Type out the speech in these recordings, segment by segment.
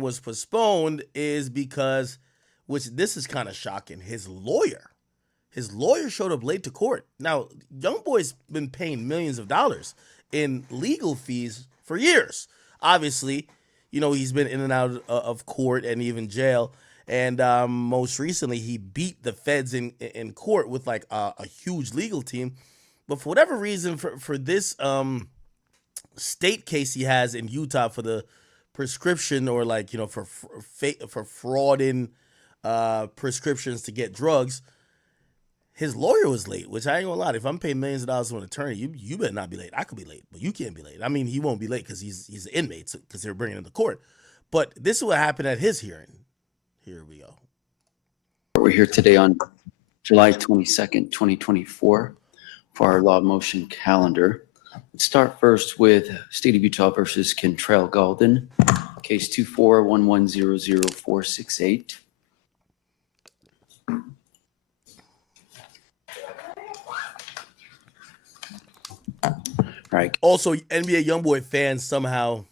was postponed is because, which this is kind of shocking, his lawyer showed up late to court. Now, Youngboy's been paying millions of dollars in legal fees for years. Obviously, he's been in and out of court and even jail. And most recently, he beat the feds in court with like a huge legal team. But for whatever reason, for this state case he has in Utah for the prescription, or like for fraud in prescriptions to get drugs, his lawyer was late. Which I ain't gonna lie, if I'm paying millions of dollars to an attorney, you better not be late. I could be late, but you can't be late. I mean, he won't be late because he's an inmate, because they're bringing him to court. But this is what happened at his hearing. Here we go. We're here today on July 22nd, 2024 for our law motion calendar. Let's start first with State of Utah versus Kentrell Galden, case 2411000468. Right. Also, NBA Youngboy fans somehow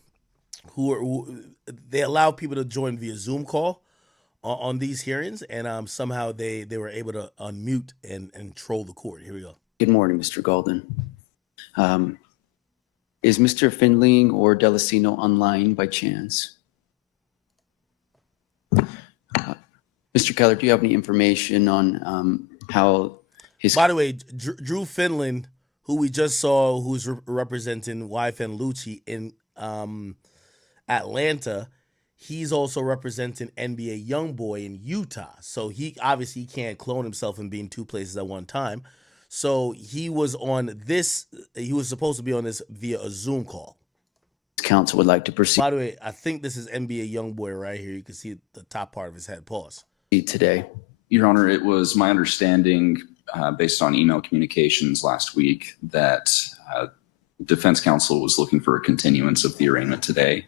who they allow people to join via Zoom call on these hearings, and somehow they were able to unmute and troll the court. Here we go. Good morning, Mr. Galden. Is Mr. Findling or Delicino online by chance? Mr. Keller, do you have any information on how his... By the way, Drew Finland, who we just saw, who's representing YFN Lucci in Atlanta, he's also representing NBA Youngboy in Utah. So he obviously can't clone himself and be in two places at one time. So he was supposed to be on this via a Zoom call. Counsel would like to proceed. By the way, I think this is NBA Youngboy right here. You can see the top part of his head. Pause. Today. Your Honor, it was my understanding, based on email communications last week, that defense counsel was looking for a continuance of the arraignment today.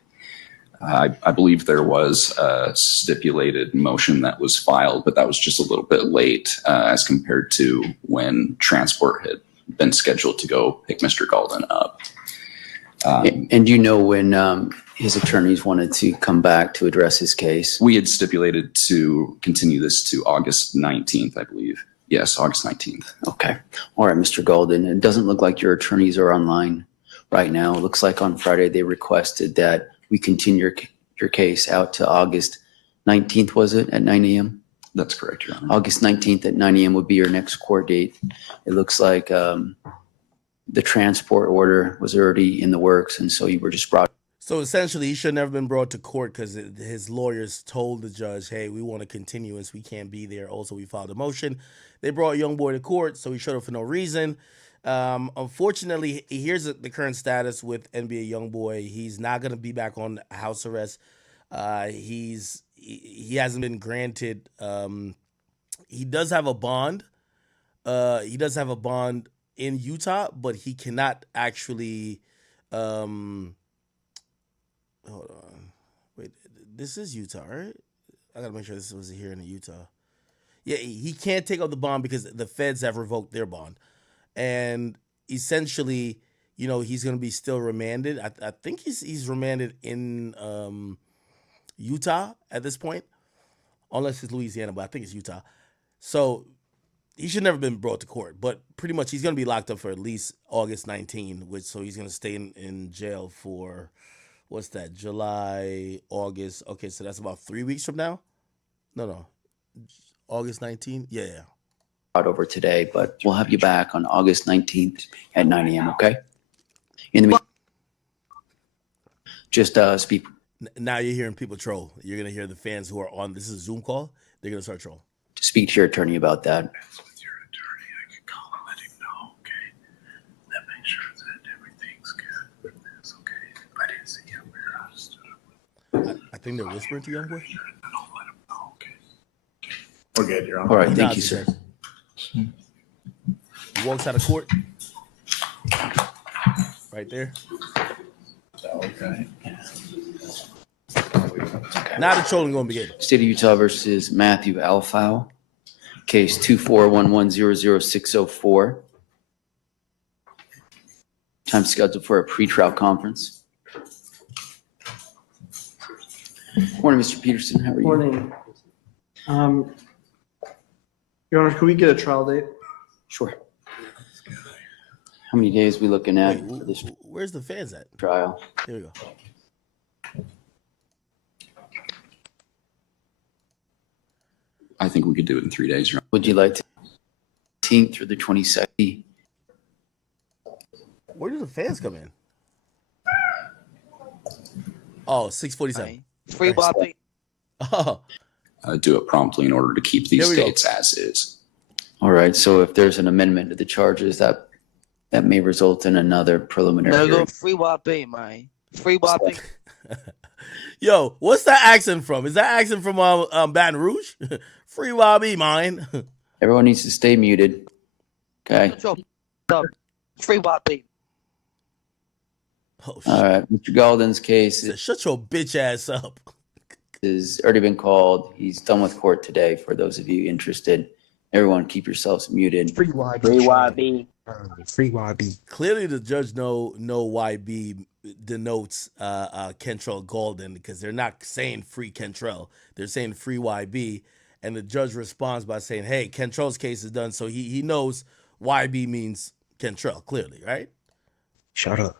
I believe there was a stipulated motion that was filed, but that was just a little bit late as compared to when transport had been scheduled to go pick Mr. Galden up. And you know when his attorneys wanted to come back to address his case? We had stipulated to continue this to August 19th, I believe. Yes, August 19th. Okay. All right, Mr. Galden. It doesn't look like your attorneys are online right now. It looks like on Friday they requested that we continue your case out to August 19th, was it, at 9 a.m.? That's correct, Your Honor. August 19th at 9 a.m. would be your next court date. It looks like the transport order was already in the works, and so you were just brought. So essentially, he should have never been brought to court because his lawyers told the judge, hey, we want a continuance. We can't be there. Also, we filed a motion. They brought Youngboy to court, so he showed up for no reason. Unfortunately, here's the current status with NBA Youngboy. He's not going to be back on house arrest. He hasn't been granted. He does have a bond. He does have a bond in Utah, but he cannot actually. Hold on. Wait, this is Utah, right? I got to make sure this was here in Utah. Yeah, he can't take out the bond because the feds have revoked their bond. And essentially, he's going to be still remanded. I think he's remanded in Utah at this point, unless it's Louisiana, but I think it's Utah. So he should never been brought to court, but pretty much he's going to be locked up for at least August 19, so he's going to stay in jail for, what's that, July, August. Okay, so that's about 3 weeks from now? No. August 19? Yeah. Over today, but we'll have you back on August 19th at 9 a.m., okay? In the meantime, just speak. Now you're hearing people troll. You're going to hear the fans who are on, this is a Zoom call, they're going to start trolling. Speak to your attorney about that. With your attorney, I can call and let him know, okay? That make sure that everything's good with this, okay? I didn't see him here. I just stood up. I think they're whispering to Youngboy. Don't let him know, okay? We're good, Your Honor. All right, thank you, sir. He walks out of court. Right there. Okay. Now the trolling going to begin. State of Utah versus Matthew Alfau, case 241100604. Time scheduled for a pretrial conference. Morning, Mr. Peterson. How are you? Morning. Your Honor, could we get a trial date? Sure. How many days we looking at Wait, for this where's the fans at? trial? Here we go. I think we could do it in 3 days. Your Honor. Would you like to 18th through the 22nd? Where do the fans come in? Oh, 6:47. Free Bobby. Oh, Do it promptly in order to keep these There we go. dates as is. All right, so if there's an amendment to the charges, that may result in another preliminary No, go hearing. free Bobby, man. Free Bobby. yo, what's that accent from? Is that accent from Baton Rouge? Free Bobby, mine. Everyone needs to stay muted. Okay. Free Bobby. Oh, shit. All right. Mr. Galden's case Said, shut your bitch ass up. has already been called. He's done with court today. For those of you interested, everyone keep yourselves muted. Free YB. Free YB. Free YB. Clearly, the judge know YB denotes Kentrell Golden because they're not saying free Kentrell. They're saying free YB. And the judge responds by saying, hey, Kentrell's case is done. So he knows YB means Kentrell, clearly, right? Shut up.